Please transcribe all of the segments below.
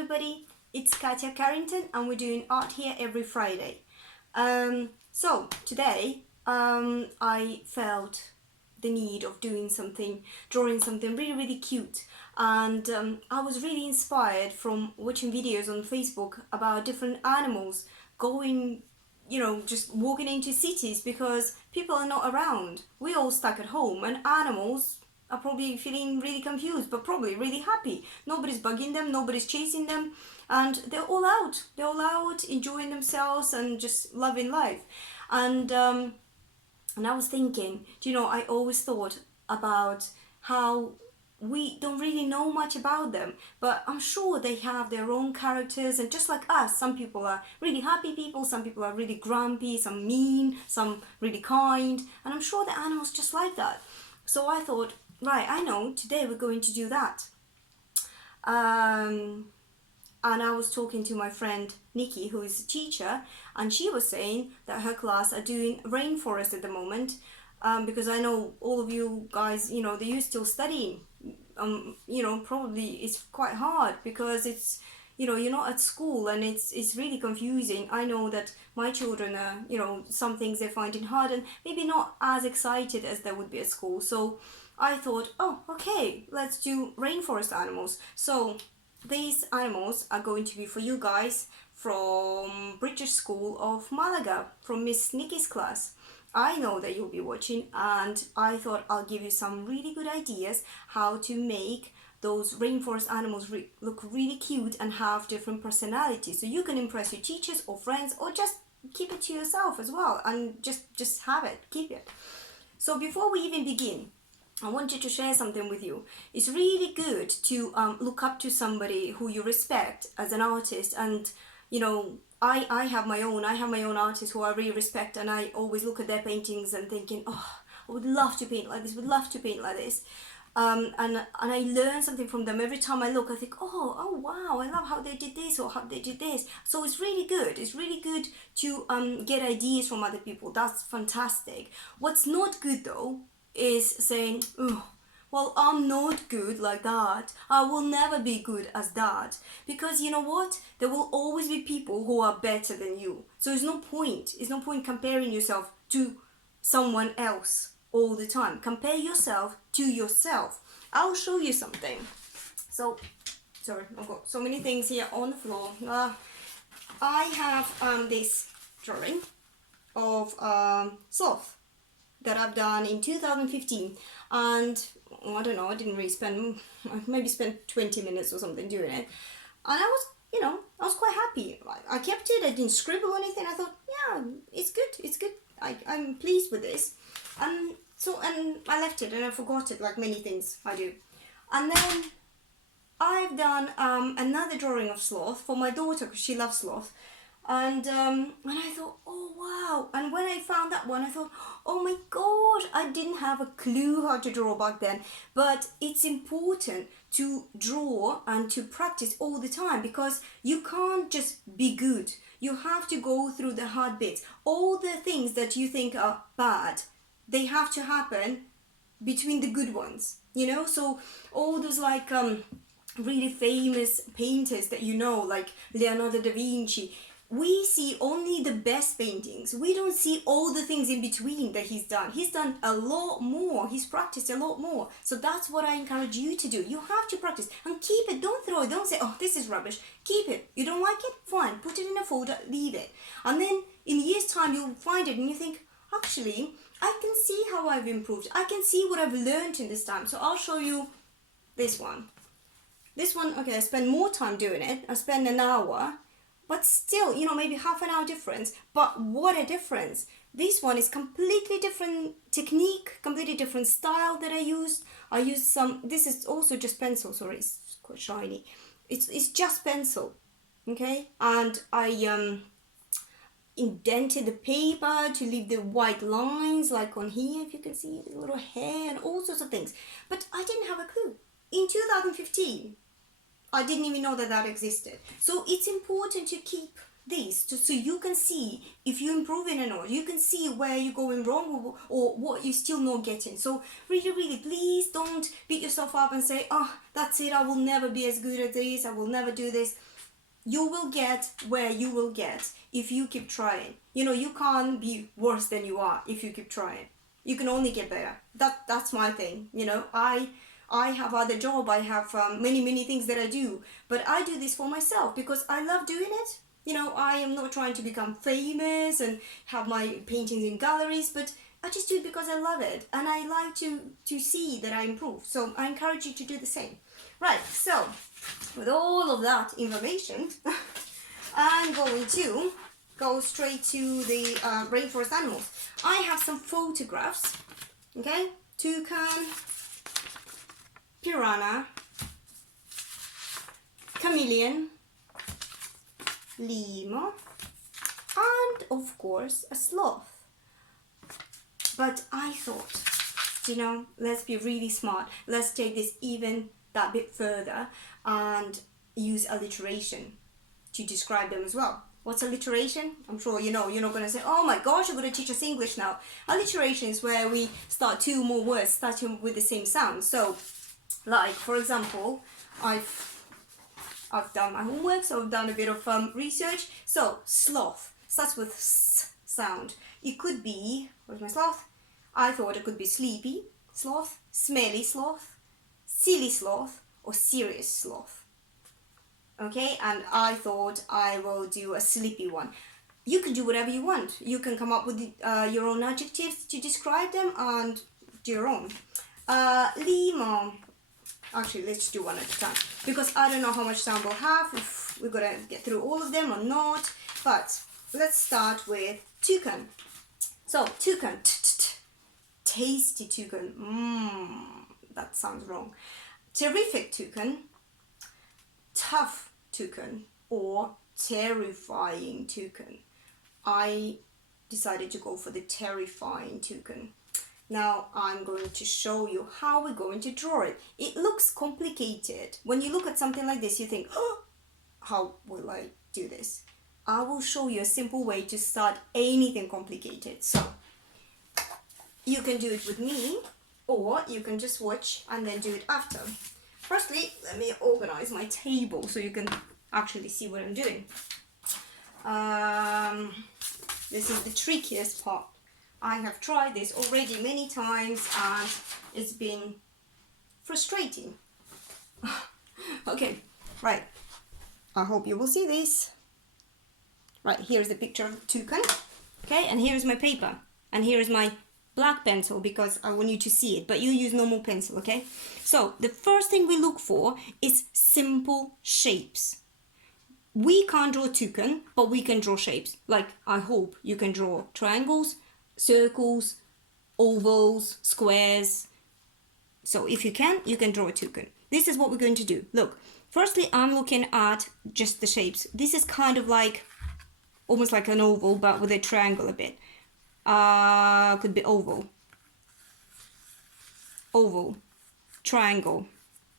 everybody, it's Katya Carrington and we're doing art here every Friday. So today I felt the need of doing something, drawing something really cute, and I was really inspired from watching videos on Facebook about different animals going, just walking into cities because people are not around. We're all stuck at home and animals are probably feeling really confused but probably really happy. Nobody's bugging them, nobody's chasing them, and they're all out. They're all out enjoying themselves and just loving life. And I was thinking, I always thought about how we don't really know much about them, but I'm sure they have their own characters, and just like us, some people are really happy people, some people are really grumpy, some mean, some really kind, and I'm sure the animals just like that. So I thought, right, I know, today we're going to do that. And I was talking to my friend Nikki, who is a teacher, and she was saying that her class are doing rainforest at the moment, because I know all of you guys, you're still studying. Probably it's quite hard because it's, you're not at school and it's really confusing. I know that my children are, some things they're finding hard and maybe not as excited as they would be at school. So I thought, oh, okay, let's do rainforest animals. So these animals are going to be for you guys from British School of Malaga, from Miss Nikki's class. I know that you'll be watching, and I thought I'll give you some really good ideas how to make those rainforest animals look really cute and have different personalities, so you can impress your teachers or friends, or just keep it to yourself as well and just have it, keep it. So before we even begin, I wanted to share something with you. It's really good to look up to somebody who you respect as an artist, and I have my own artists who I really respect, and I always look at their paintings and thinking, oh, I would love to paint like this, and I learn something from them every time I look. I think, oh wow, I love how they did this or how they did this. So it's really good to get ideas from other people. That's fantastic. What's not good though is saying, oh, well, I'm not good like that, I will never be good as that, because you know what, there will always be people who are better than you. So it's no point comparing yourself to someone else all the time. Compare yourself to yourself. I'll show you something. So sorry, I've got so many things here on the floor. I have this drawing of Sloth that I've done in 2015, and I don't know, I didn't really maybe spent 20 minutes or something doing it, and I was quite happy. I kept it, I didn't scribble anything. I thought, yeah, it's good, I'm pleased with this, and I left it and I forgot it, like many things I do. And then I've done another drawing of Sloth for my daughter because she loves Sloth. And I thought, oh wow, and when I found that one I thought, oh my gosh, I didn't have a clue how to draw back then. But it's important to draw and to practice all the time, because you can't just be good. You have to go through the hard bits. All the things that you think are bad, they have to happen between the good ones, so all those like really famous painters that like Leonardo da Vinci, we see only the best paintings. We don't see all the things in between that he's done. He's done a lot more. He's practiced a lot more. So that's what I encourage you to do. You have to practice and keep it. Don't throw it. Don't say, oh, this is rubbish. Keep it. You don't like it? Fine. Put it in a folder. Leave it. And then in a year's time, you'll find it and you think, actually, I can see how I've improved. I can see what I've learned in this time. So I'll show you this one. This one, okay, I spend more time doing it. I spend an hour. But still, maybe half an hour difference. But what a difference. This one is completely different technique, completely different style that I used. I used this is also just pencil, sorry, it's quite shiny. It's just pencil, okay? And I indented the paper to leave the white lines, like on here, if you can see, the little hair and all sorts of things. But I didn't have a clue. In 2015, I didn't even know that existed. So it's important to keep this so you can see if you're improving or not. You can see where you're going wrong or what you're still not getting. So really, please don't beat yourself up and say, oh, that's it, I will never be as good at this, I will never do this. you will get where you will get if you keep trying. You know, you can't be worse than you are if you keep trying. You can only get better. That's my thing. You know, I have other job. I have many things that I do, but I do this for myself because I love doing it. You know, I am not trying to become famous and have my paintings in galleries, but I just do it because I love it and I like to see that I improve. So I encourage you to do the same. Right, so with all of that information, I'm going to go straight to the rainforest animals. I have some photographs, okay? Toucan, piranha, chameleon, lemur, and of course a sloth. But I thought, you know, let's be really smart. Let's take this even that bit further and use alliteration to describe them as well. What's alliteration? I'm sure you know. You're not going to say, oh my gosh, you're going to teach us English now. Alliteration is where we start two more words starting with the same sound. So, like, for example, I've done my homework, so I've done a bit of research. So, sloth starts with s sound. It could be, where's my sloth? I thought it could be sleepy sloth, smelly sloth, silly sloth, or serious sloth. Okay, and I thought I will do a sleepy one. You can do whatever you want. You can come up with your own adjectives to describe them and do your own. Lemur. Actually, let's do one at a time because I don't know how much time we'll have. If we're gonna get through all of them or not. But let's start with toucan. So toucan, tasty toucan. That sounds wrong. Terrific toucan, tough toucan, or terrifying toucan. I decided to go for the terrifying toucan. Now I'm going to show you how we're going to draw it. It looks complicated. When you look at something like this, you think, oh, how will I do this? I will show you a simple way to start anything complicated. So you can do it with me, or you can just watch and then do it after. Firstly, let me organize my table so you can actually see what I'm doing. This is the trickiest part. I have tried this already many times and it's been frustrating. Okay, right. I hope you will see this. Right, here's the picture of toucan. Okay, and here's my paper. And here is my black pencil because I want you to see it, but you use normal pencil, okay? So the first thing we look for is simple shapes. We can't draw toucan, but we can draw shapes. Like, I hope you can draw triangles, circles, ovals, squares. So if you can draw a toucan. This is what we're going to do. Look, firstly, I'm looking at just the shapes. This is kind of like, almost like an oval, but with a triangle a bit. Could be oval, triangle,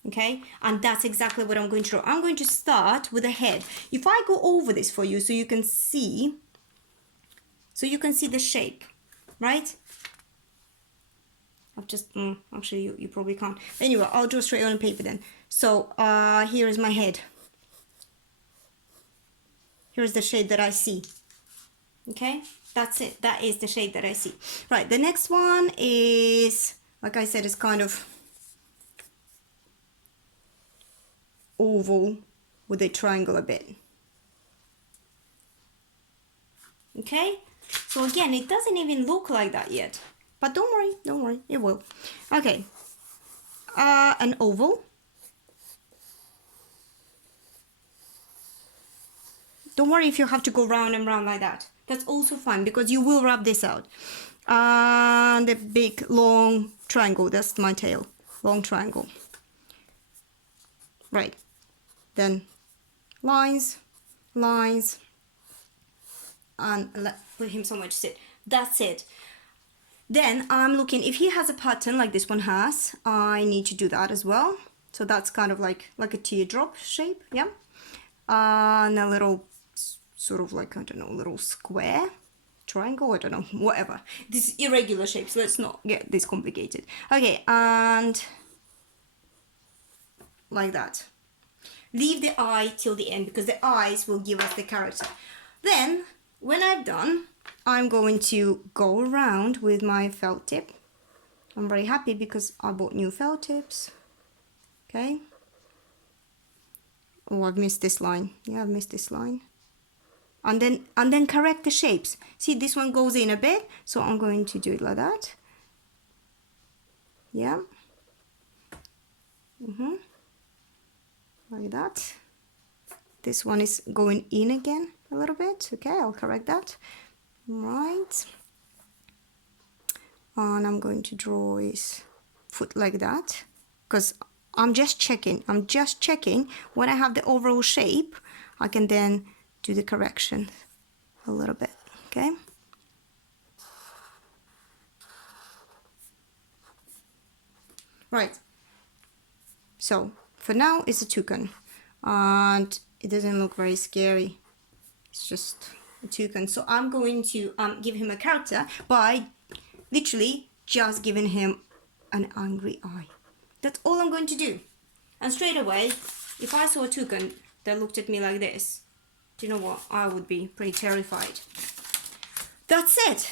okay? And that's exactly what I'm going to draw. I'm going to start with a head. If I go over this for you so you can see the shape, right? I've just, actually you probably can't. Anyway, I'll draw straight on paper then. So here is my head. Here's the shape that I see. Okay, that's it. That is the shape that I see. Right, the next one is, like I said, it's kind of oval with a triangle a bit. Okay, so again, it doesn't even look like that yet. But don't worry, it will. Okay, an oval. Don't worry if you have to go round and round like that. That's also fine because you will rub this out. And the big long triangle, that's my tail. Long triangle. Right. Then lines, and put him somewhere to sit. That's it. Then I'm looking, if he has a pattern like this one has, I need to do that as well. So that's kind of like a teardrop shape, yeah. And a little sort of like, I don't know, little square, triangle, I don't know, whatever. This irregular shapes, let's not get this complicated. Okay, and like that. Leave the eye till the end because the eyes will give us the character. Then, when I've done, I'm going to go around with my felt tip. I'm very happy because I bought new felt tips. Okay. Oh, I've missed this line. Yeah, I've missed this line. And then correct the shapes. See, this one goes in a bit, so I'm going to do it like that. Yeah. Like that. This one is going in again a little bit. Okay, I'll correct that. Right. And I'm going to draw his foot like that because I'm just checking when I have the overall shape I can then do the correction a little bit. Okay, right, so for now it's a toucan and it doesn't look very scary, it's just a toucan. So I'm going to give him a character by literally just giving him an angry eye. That's all I'm going to do. And straight away, if I saw a toucan that looked at me like this, do you know what? I would be pretty terrified. That's it.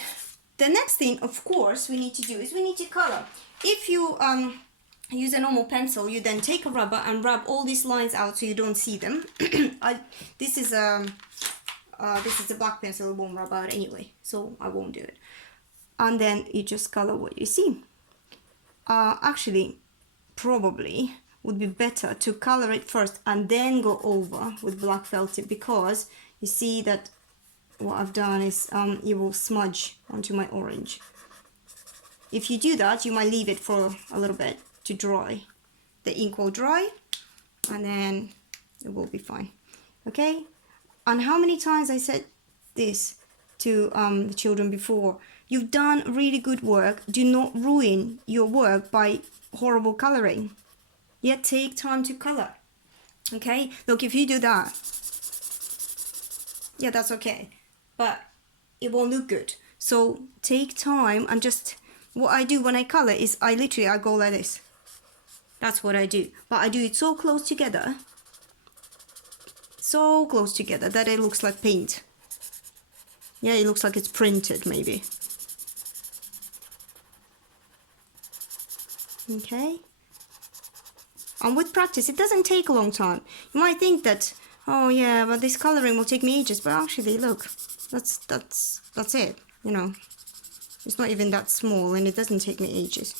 The next thing, of course, we need to do is we need to color. If you use a normal pencil, you then take a rubber and rub all these lines out so you don't see them. This is a black pencil, it won't rub out anyway, so I won't do it. And then you just color what you see. Actually, probably would be better to color it first and then go over with black felt tip, because you see that what I've done is it will smudge onto my orange. If you do that, you might leave it for a little bit to dry. The ink will dry and then it will be fine. Okay? And how many times I said this to the children before? You've done really good work. Do not ruin your work by horrible coloring. Yet take time to color. Okay? Look, if you do that, yeah, that's okay. But it won't look good. So take time and just, what I do when I color is I go like this. That's what I do. But I do it so close together that it looks like paint. Yeah, it looks like it's printed maybe. Okay. And with practice, it doesn't take a long time. You might think that, oh yeah, but this coloring will take me ages. But actually, look, that's it. You know, it's not even that small, and it doesn't take me ages.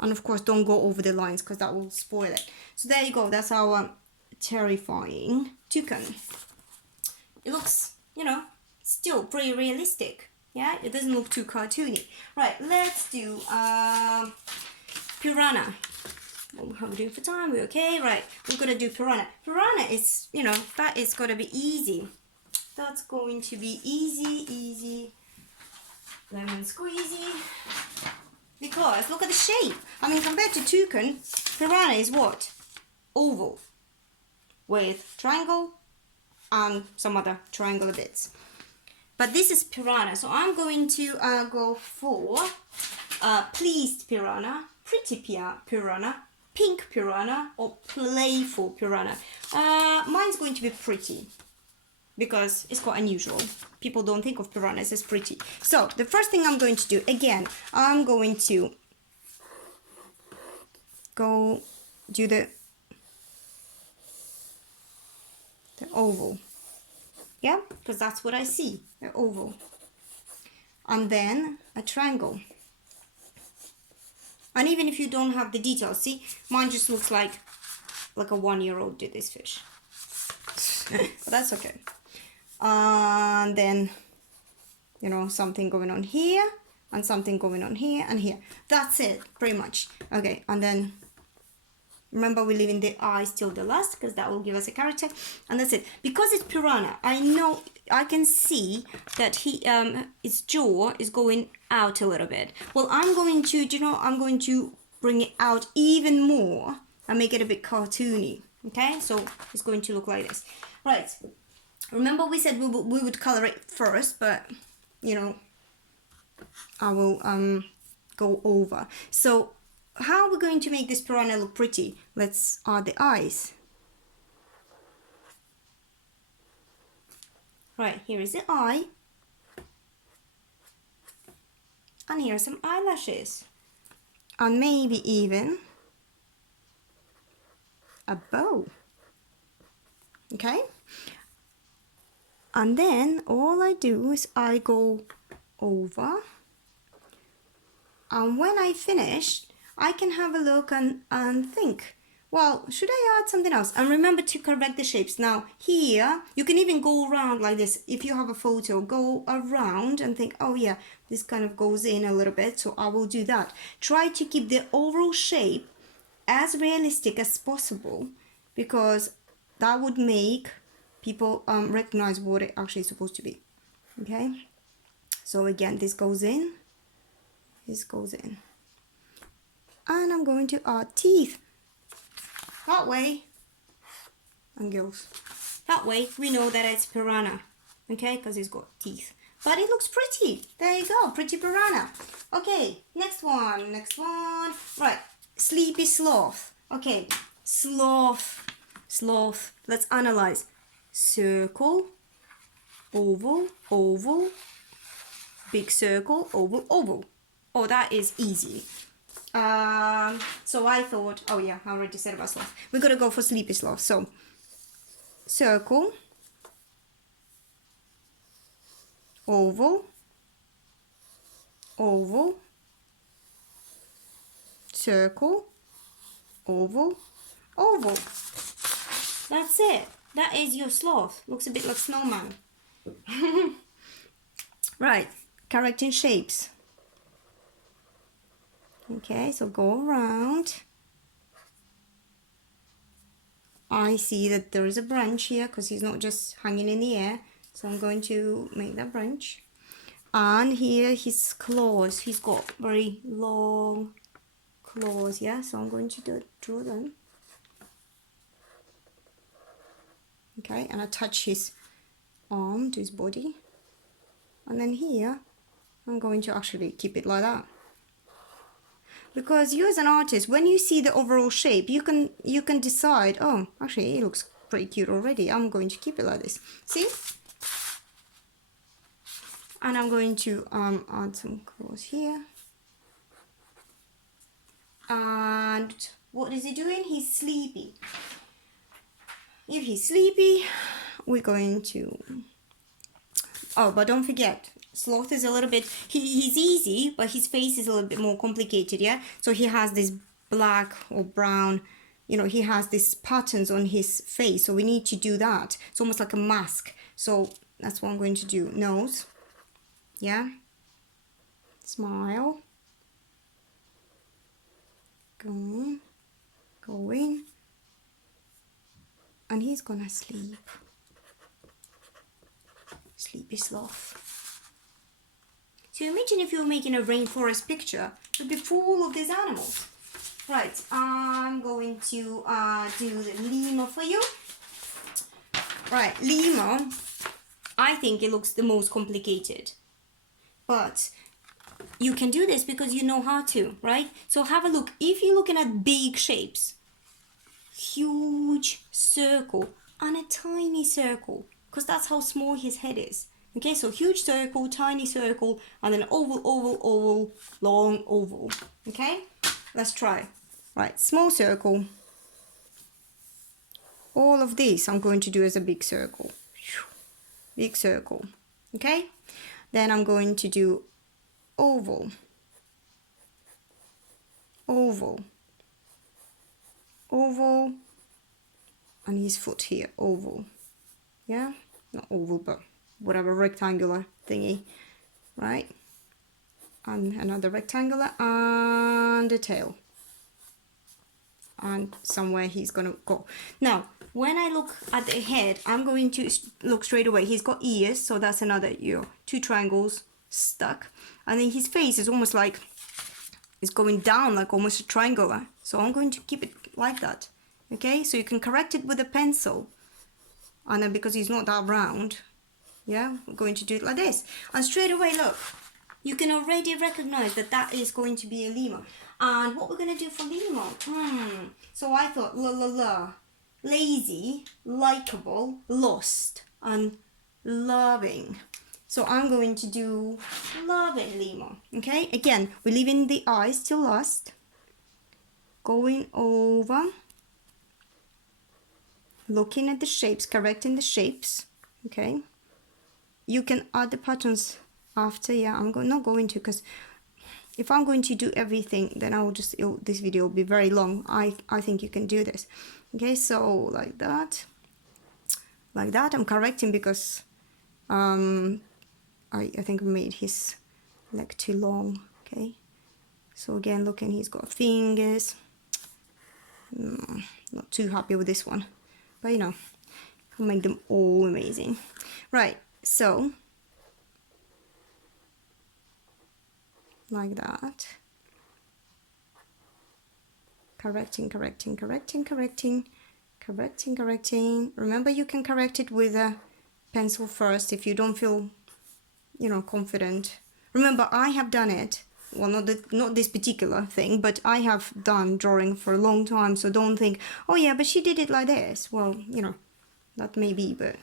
And of course, don't go over the lines because that will spoil it. So there you go. That's our terrifying toucan. It looks, you know, still pretty realistic. Yeah, it doesn't look too cartoony. Right, let's do Piranha. How are we doing for time? We're okay? Right, we're gonna do Piranha. Piranha is, you know, that is gonna be easy. That's going to be easy. Lemon squeezy. Because look at the shape. I mean, compared to toucan, Piranha is what? Oval. With triangle and some other triangular bits. But this is Piranha, so I'm going to go for pleased Piranha, pretty Piranha, pink Piranha, or playful Piranha. Mine's going to be pretty, because it's quite unusual. People don't think of piranhas as pretty. So the first thing I'm going to do, again, I'm going to go do the oval. Yeah, because that's what I see, the oval. And then a triangle. And even if you don't have the details, see, mine just looks like a 1-year-old did this fish. But that's okay. And then, you know, something going on here, and something going on here and here. That's it, pretty much. Okay, and then remember, we're leaving the eyes till the last because that will give us a character, and that's it. Because it's Piranha, I know, I can see that his jaw is going out a little bit. Well, I'm going to, you know, I'm going to bring it out even more and make it a bit cartoony. Okay, so it's going to look like this. Right. Remember, we said we would color it first, but you know, I will go over. So how are we going to make this piranha look pretty? Let's add the eyes. Right, here is the eye. And here are some eyelashes. And maybe even a bow. Okay? And then all I do is I go over. And when I finish, I can have a look and think, well, should I add something else? And remember to correct the shapes. Now here, you can even go around like this. If you have a photo, go around and think, oh yeah, this kind of goes in a little bit, so I will do that. Try to keep the overall shape as realistic as possible, because that would make people recognize what it actually is supposed to be. Okay, so again, this goes in, this goes in. And I'm going to add teeth. That way, and gills. That way, we know that it's piranha, okay? Because it's got teeth. But it looks pretty. There you go, pretty piranha. Okay, next one. Right, sleepy sloth. Okay, sloth. Let's analyze. Circle, oval, oval, big circle, oval, oval. Oh, that is easy. So I thought, oh yeah, I already said about sloth. We're gonna go for sleepy sloth. So circle, oval, oval, circle, oval, oval. That's it. That is your sloth. Looks a bit like snowman. Right, correcting shapes. Okay, so go around. I see that there is a branch here because he's not just hanging in the air. So I'm going to make that branch. And here his claws. He's got very long claws, yeah? So I'm going to draw them. Okay, and attach his arm to his body. And then here, I'm going to actually keep it like that. Because you as an artist, when you see the overall shape, you can decide, oh, actually it looks pretty cute already. I'm going to keep it like this. See? And I'm going to add some claws here. And what is he doing? He's sleepy. If he's sleepy, we're going to... Oh, but don't forget, sloth is a little bit, he's easy, but his face is a little bit more complicated, yeah? So he has this black or brown, you know, he has these patterns on his face, so we need to do that. It's almost like a mask. So that's what I'm going to do. Nose, yeah? Smile. Go in, go in. And he's gonna sleep. Sleepy sloth. So imagine if you were making a rainforest picture, it would be full of these animals. Right, I'm going to do the lemur for you. Right, lemur, I think it looks the most complicated. But you can do this because you know how to, right? So have a look. If you're looking at big shapes, huge circle and a tiny circle, because that's how small his head is. Okay, so huge circle, tiny circle, and then oval, oval, oval, long oval. Okay, let's try. Right, small circle. All of this I'm going to do as a big circle. Big circle. Okay, then I'm going to do oval, oval, oval, and his foot here, oval. Yeah, not oval, but whatever, rectangular thingy, right? And another rectangular, and a tail. And somewhere he's gonna go. Now, when I look at the head, I'm going to look straight away. He's got ears, so that's another, two triangles stuck. And then his face is almost like, it's going down like almost a triangular. So I'm going to keep it like that. Okay, so you can correct it with a pencil. And then because he's not that round, yeah, we're going to do it like this. And straight away, look, you can already recognize that that is going to be a lemur. And what we're going to do for Limo? So I thought lazy, likable, lost, and loving. So I'm going to do loving Limo. Okay, again, we're leaving the eyes till last. Going over, looking at the shapes, correcting the shapes. Okay, you can add the patterns after. Yeah, I'm not going to, because if I'm going to do everything, then I will just, this video will be very long. I think you can do this. Okay, so like that. I'm correcting because I think I made his leg too long. Okay, so again, looking, he's got fingers. Not too happy with this one, but you know, I'll make them all amazing. Right, so like that. Correcting. Remember, you can correct it with a pencil first if you don't feel, you know, confident. Remember, I have done it. Well, not this particular thing, but I have done drawing for a long time, so don't think, oh yeah, but she did it like this. Well, you know, that may be, but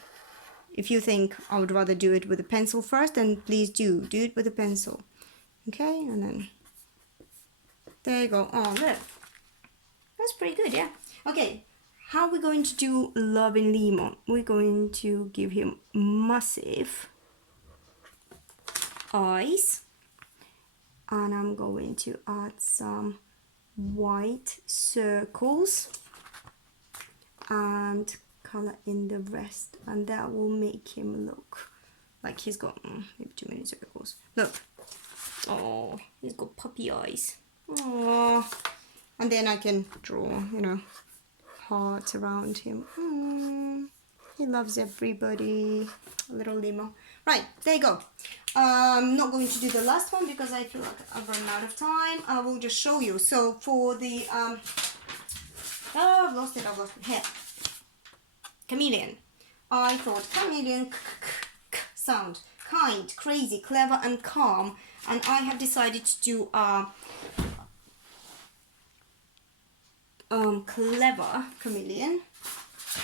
if you think I would rather do it with a pencil first, then please do it with a pencil. Okay, and then there you go. Oh, look. That's pretty good, yeah. Okay, how are we going to do Love in Limo? We're going to give him massive eyes. And I'm going to add some white circles and color in the rest, and that will make him look like he's got maybe too many circles. Look, oh, he's got puppy eyes. Oh, and then I can draw, you know, hearts around him. He loves everybody. Little Limo. Right, there you go. I'm not going to do the last one because I feel like I've run out of time. I will just show you. So for the I've lost it. Here, chameleon. I thought chameleon sound kind, crazy, clever, and calm. And I have decided to do clever chameleon,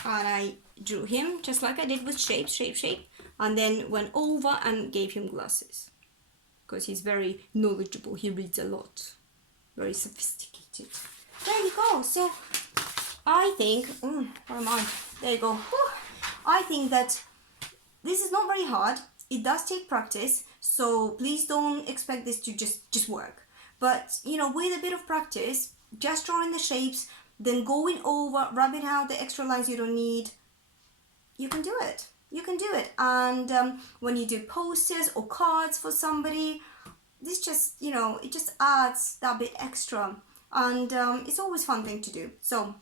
and I drew him just like I did with shape, and then went over and gave him glasses because he's very knowledgeable. He reads a lot, very sophisticated. There you go. So I think, where am I? There you go. I think that this is not very hard. It does take practice, so please don't expect this to just work. But you know, with a bit of practice, just drawing the shapes, then going over, rubbing out the extra lines you don't need, you can do it. You can do it. And when you do posters or cards for somebody, this just, you know, it just adds that bit extra. And it's always a fun thing to do. So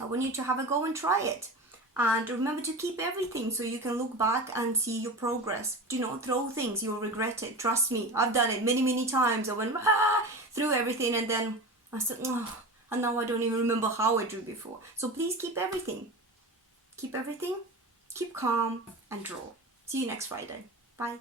I want you to have a go and try it. And remember to keep everything so you can look back and see your progress. Do not throw things, you'll regret it. Trust me, I've done it many times. I went through everything and then I said, oh, and now I don't even remember how I drew before. So please keep everything. Keep everything, keep calm, and draw. See you next Friday. Bye.